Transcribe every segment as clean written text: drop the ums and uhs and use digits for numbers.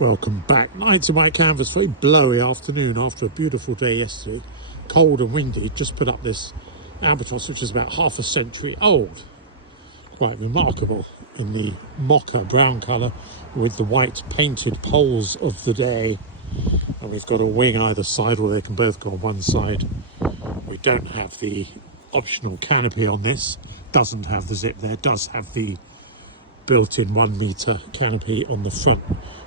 Welcome back. Nights in White Canvas, very blowy afternoon after a beautiful day yesterday. Cold and windy. Just put up this Albatros, which is about half a century old. Quite remarkable in the mocha brown colour with the white painted poles of the day. And we've got a wing either side, or they can both go on one side. We don't have the optional canopy on this. Doesn't have the zip there. Does have the built-in 1 metre canopy on the front,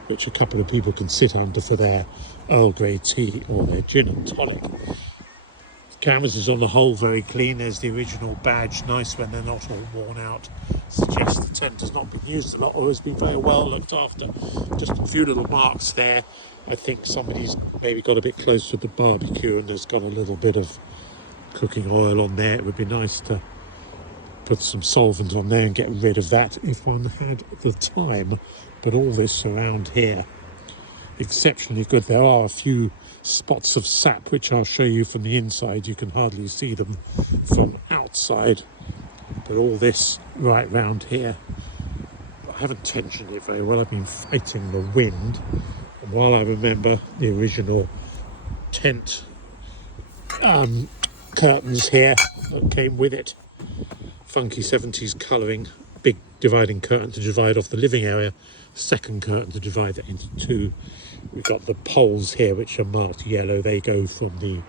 which a couple of people can sit under for their Earl Grey tea or their gin and tonic. The canvas is on the whole very clean. There's the original badge, nice when they're not all worn out. Suggests the tent has not been used a lot or has been very well looked after. Just a few little marks there. I think somebody's maybe got a bit close to the barbecue and there's got a little bit of cooking oil on there. It would be nice to put some solvent on there and get rid of that if one had the time. But all this around here, exceptionally good. There are a few spots of sap which I'll show you from the inside. You can hardly see them from outside, but all this right round here, I haven't tensioned it very well. I've been fighting the wind, and while I remember the original tent curtains here that came with it, funky 70s colouring, big dividing curtain to divide off the living area, second curtain to divide that into two. We've got the poles here which are marked yellow. They go from the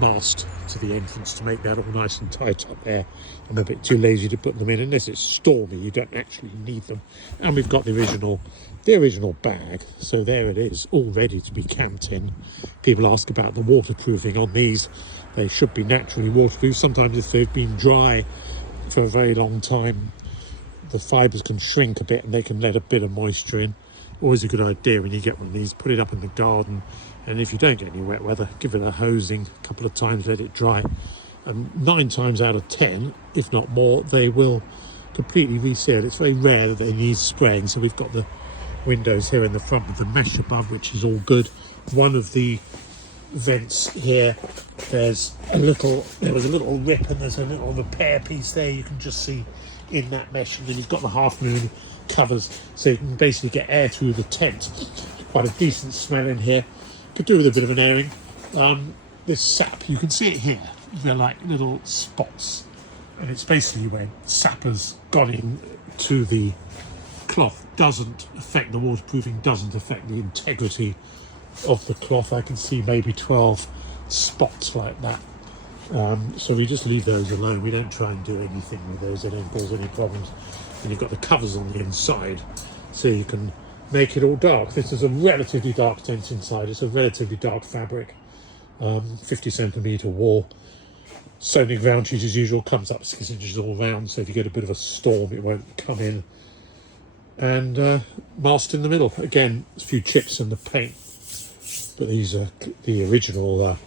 mast to the entrance to make that all nice and tight up there. I'm a bit too lazy to put them in. Unless it's stormy, you don't actually need them. And we've got the original bag, so there it is, all ready to be camped in. People ask about the waterproofing on these. They should be naturally waterproof. Sometimes if they've been dry for a very long time, the fibres can shrink a bit and they can let a bit of moisture in. Always a good idea when you get one of these, put it up in the garden, and if you don't get any wet weather, give it a hosing a couple of times, let it dry, and 9 times out of 10, if not more, they will completely reseal. It's very rare that they need spraying. So we've got the windows here in the front with the mesh above, which is all good. One of the vents here, there was a little rip and there's a little repair piece there. You can just see in that mesh, and then you've got the half moon covers, so you can basically get air through the tent. Quite a decent smell in here. Could do with a bit of an airing. This sap, you can see it here. They're like little spots, and it's basically when sap has gone in to the cloth. Doesn't affect the waterproofing, doesn't affect the integrity of the cloth. I can see maybe 12 spots like that. So we just leave those alone. We don't try and do anything with those. They don't cause any problems. And you've got the covers on the inside, so you can make it all dark. This is a relatively dark tent inside. It's a relatively dark fabric, 50 centimetre wall. Soning ground sheet as usual, comes up 6 inches all round, so if you get a bit of a storm it won't come in. And mast in the middle. Again, a few chips in the paint, but these are the original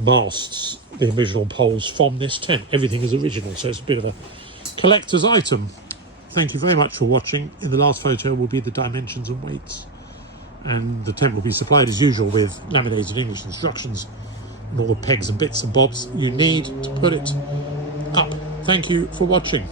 masts, the original poles from this tent. Everything is original, so it's a bit of a collector's item. Thank you very much for watching. In the last photo will be the dimensions and weights, and the tent will be supplied as usual with laminated English instructions and all the pegs and bits and bobs you need to put it up. Thank you for watching.